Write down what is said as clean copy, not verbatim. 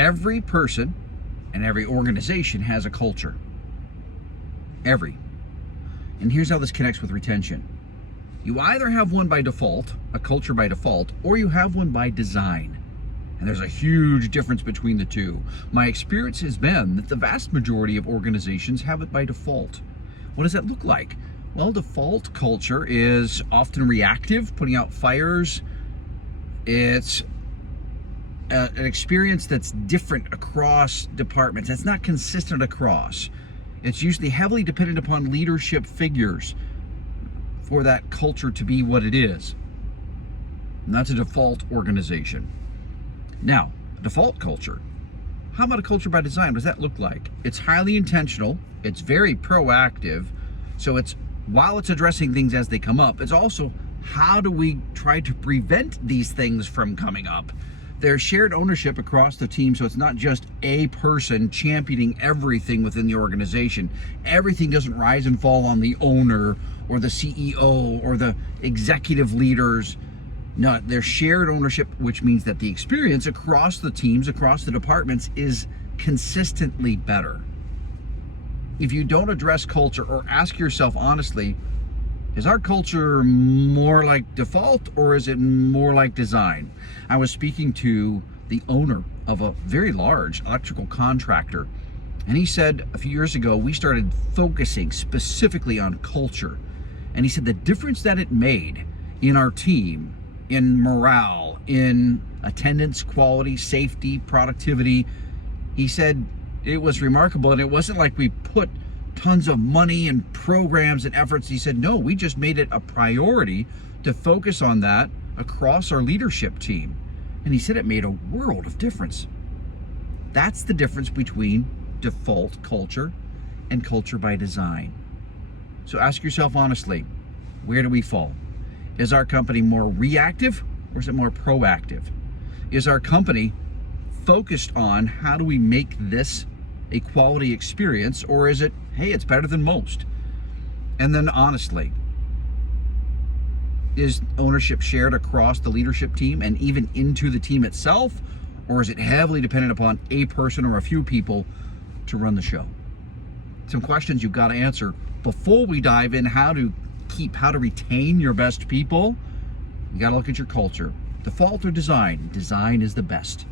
Every person and every organization has a culture. Every. And here's how this connects with retention. You either have one by default, a culture by default, or you have one by design. And there's a huge difference between the two. My experience has been that the vast majority of organizations have it by default. What does that look like? Well, default culture is often reactive, putting out fires. It's an experience that's different across departments. It's not consistent across. It's usually heavily dependent upon leadership figures for that culture to be what it is. And that's a default organization. Now, default culture. How about a culture by design? What does that look like? It's highly intentional. It's very proactive. So while it's addressing things as they come up, it's also how do we try to prevent these things from coming up? There's shared ownership across the team, so it's not just a person championing everything within the organization. Everything doesn't rise and fall on the owner or the CEO or the executive leaders. No, there's shared ownership, which means that the experience across the teams, across the departments is consistently better. If you don't address culture or ask yourself honestly, is our culture more like default or is it more like design? I was speaking to the owner of a very large electrical contractor, and he said a few years ago we started focusing specifically on culture. And he said the difference that it made in our team, in morale, in attendance, quality, safety, productivity, he said it was remarkable. And it wasn't like we put tons of money and programs and efforts. He said, no, we just made it a priority to focus on that across our leadership team. And he said it made a world of difference. That's the difference between default culture and culture by design. So ask yourself honestly, where do we fall? Is our company more reactive or is it more proactive? Is our company focused on how do we make this a quality experience, or is it, hey, it's better than most? And then honestly, is ownership shared across the leadership team and even into the team itself, or is it heavily dependent upon a person or a few people to run the show? Some questions you've got to answer before we dive in how to retain your best people. You got to look at your culture. Default or design? Design is the best.